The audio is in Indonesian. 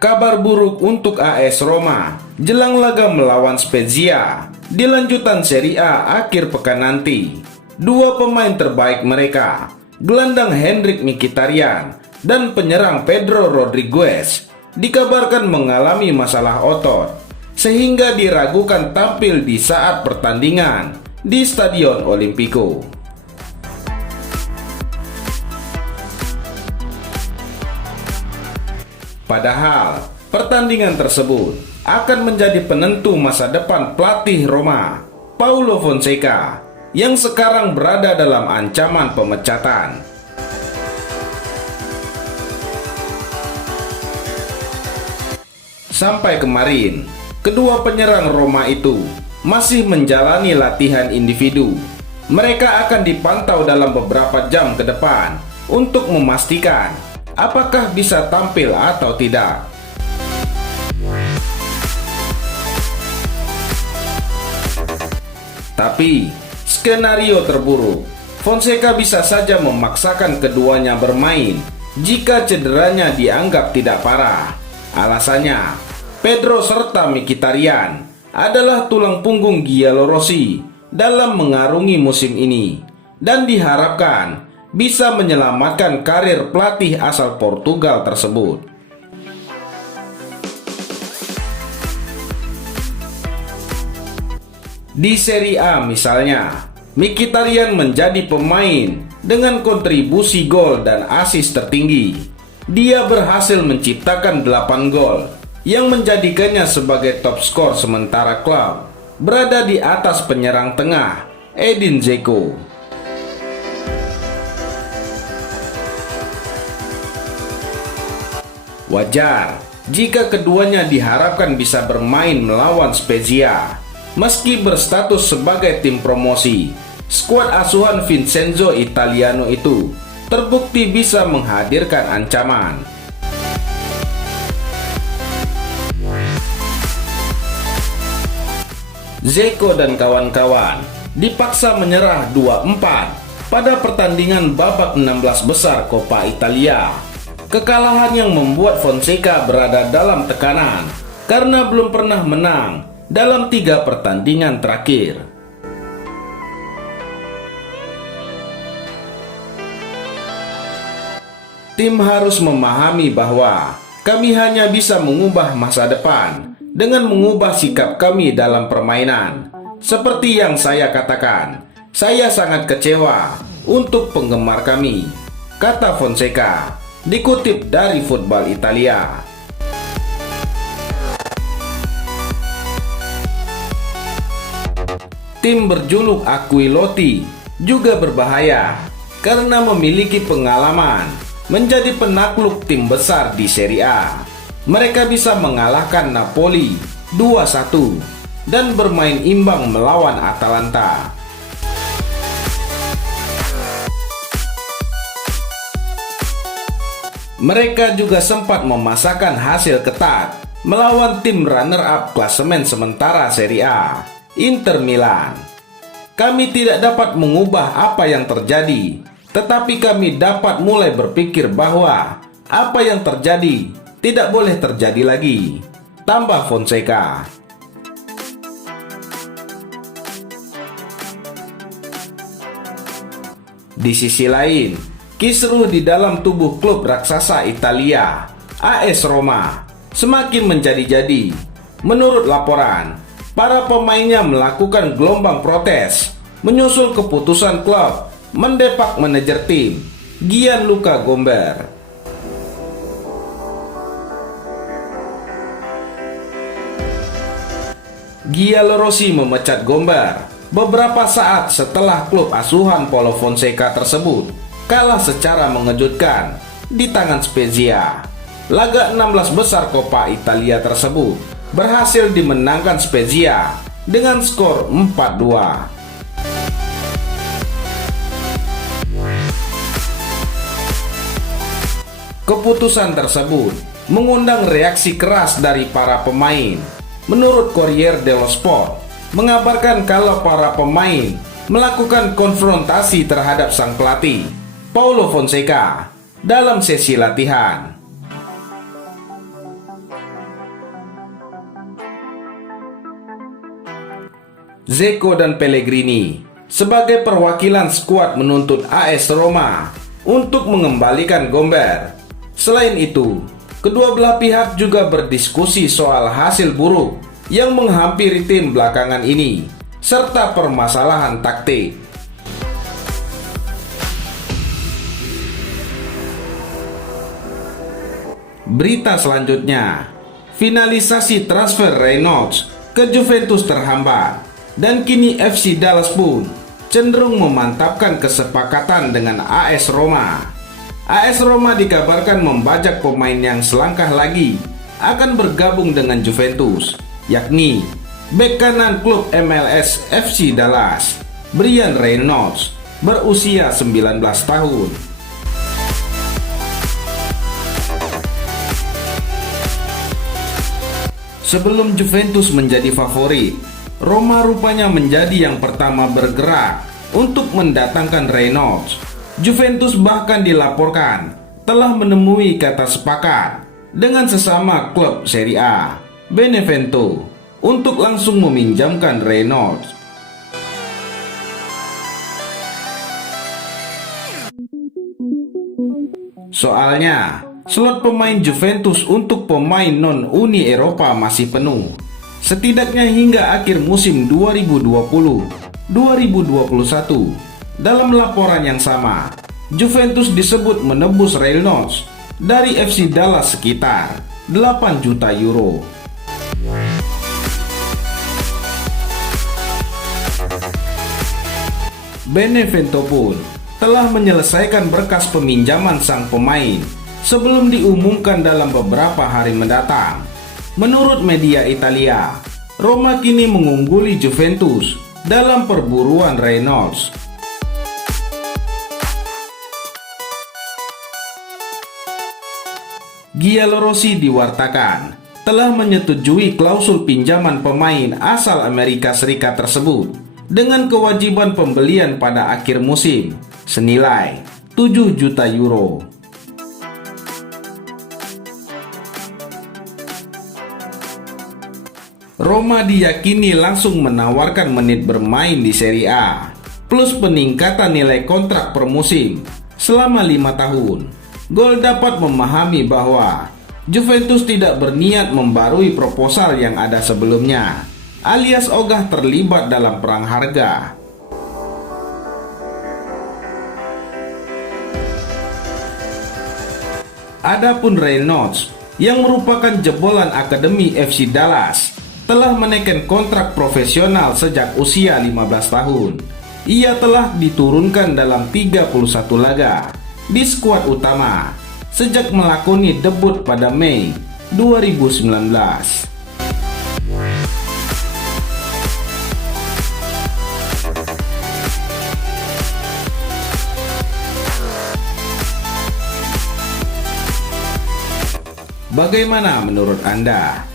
Kabar buruk untuk AS Roma jelang laga melawan Spezia di lanjutan Serie A akhir pekan nanti. Dua pemain terbaik mereka, gelandang Henrikh Mkhitaryan dan penyerang Pedro Rodriguez, dikabarkan mengalami masalah otot sehingga diragukan tampil di saat pertandingan di Stadion Olimpico. Padahal, pertandingan tersebut akan menjadi penentu masa depan pelatih Roma, Paulo Fonseca, yang sekarang berada dalam ancaman pemecatan. Sampai kemarin, kedua penyerang Roma itu masih menjalani latihan individu. Mereka akan dipantau dalam beberapa jam ke depan untuk memastikan apakah bisa tampil atau tidak. Tapi, skenario terburuk, Fonseca bisa saja memaksakan keduanya bermain jika cederanya dianggap tidak parah. Alasannya, Pedro serta Mkhitaryan adalah tulang punggung Giallorossi dalam mengarungi musim ini dan diharapkan bisa menyelamatkan karir pelatih asal Portugal tersebut. Di Serie A misalnya, Mkhitaryan menjadi pemain dengan kontribusi gol dan assist tertinggi. Dia berhasil menciptakan 8 gol yang menjadikannya sebagai top skor sementara klub berada di atas penyerang tengah Edin Dzeko. Wajar jika keduanya diharapkan bisa bermain melawan Spezia. Meski berstatus sebagai tim promosi, skuad asuhan Vincenzo Italiano itu terbukti bisa menghadirkan ancaman. Dzeko dan kawan-kawan dipaksa menyerah 2-4 pada pertandingan babak 16 besar Coppa Italia. Kekalahan yang membuat Fonseca berada dalam tekanan karena belum pernah menang dalam 3 pertandingan terakhir. Tim harus memahami bahwa kami hanya bisa mengubah masa depan dengan mengubah sikap kami dalam permainan. Seperti yang saya katakan, saya sangat kecewa untuk penggemar kami, kata Fonseca. Dikutip dari Football Italia. Tim berjuluk Aquiloti juga berbahaya karena memiliki pengalaman menjadi penakluk tim besar di Serie A. Mereka bisa mengalahkan Napoli 2-1 dan bermain imbang melawan Atalanta. Mereka juga sempat memasakkan hasil ketat melawan tim runner-up klasemen sementara Serie A, Inter Milan. Kami tidak dapat mengubah apa yang terjadi, tetapi kami dapat mulai berpikir bahwa apa yang terjadi tidak boleh terjadi lagi, tambah Fonseca. Di sisi lain, kisruh di dalam tubuh klub raksasa Italia, AS Roma, semakin menjadi-jadi. Menurut laporan, para pemainnya melakukan gelombang protes menyusul keputusan klub mendepak manajer tim, Gianluca Gomber. Giallorossi memecat Gomber beberapa saat setelah klub asuhan Paulo Fonseca tersebut kalah secara mengejutkan di tangan Spezia. Laga 16 besar Coppa Italia tersebut berhasil dimenangkan Spezia dengan skor 4-2. Keputusan tersebut mengundang reaksi keras dari para pemain. Menurut Corriere dello Sport, mengabarkan kalau para pemain melakukan konfrontasi terhadap sang pelatih, Paulo Fonseca, dalam sesi latihan. Dzeko dan Pellegrini sebagai perwakilan skuad menuntut AS Roma untuk mengembalikan Gomber. Selain itu, kedua belah pihak juga berdiskusi soal hasil buruk yang menghampiri tim belakangan ini, serta permasalahan taktik. Berita selanjutnya, finalisasi transfer Reynolds ke Juventus terhambat, dan kini FC Dallas pun cenderung memantapkan kesepakatan dengan AS Roma. AS Roma dikabarkan membajak pemain yang selangkah lagi akan bergabung dengan Juventus, yakni bek kanan klub MLS FC Dallas, Bryan Reynolds, berusia 19 tahun. Sebelum Juventus menjadi favorit, Roma rupanya menjadi yang pertama bergerak untuk mendatangkan Reynolds. Juventus bahkan dilaporkan telah menemui kata sepakat dengan sesama klub Serie A, Benevento, untuk langsung meminjamkan Reynolds. Soalnya, slot pemain Juventus untuk pemain non-Uni Eropa masih penuh. Setidaknya hingga akhir musim 2020-2021. Dalam laporan yang sama, Juventus disebut menebus Reynolds dari FC Dallas sekitar 8 juta euro. Benevento pun telah menyelesaikan berkas peminjaman sang pemain sebelum diumumkan dalam beberapa hari mendatang. Menurut media Italia, Roma kini mengungguli Juventus dalam perburuan Reynolds. Giallorossi diwartakan telah menyetujui klausul pinjaman pemain asal Amerika Serikat tersebut dengan kewajiban pembelian pada akhir musim senilai 7 juta euro. Roma diyakini langsung menawarkan menit bermain di Serie A, plus peningkatan nilai kontrak per musim selama 5 tahun. Gol dapat memahami bahwa Juventus tidak berniat membarui proposal yang ada sebelumnya, alias ogah terlibat dalam perang harga. Adapun Reynolds, yang merupakan jebolan akademi FC Dallas, telah menaikkan kontrak profesional sejak usia 15 tahun. Ia telah diturunkan dalam 31 laga di skuad utama sejak melakoni debut pada Mei 2019. Bagaimana menurut Anda?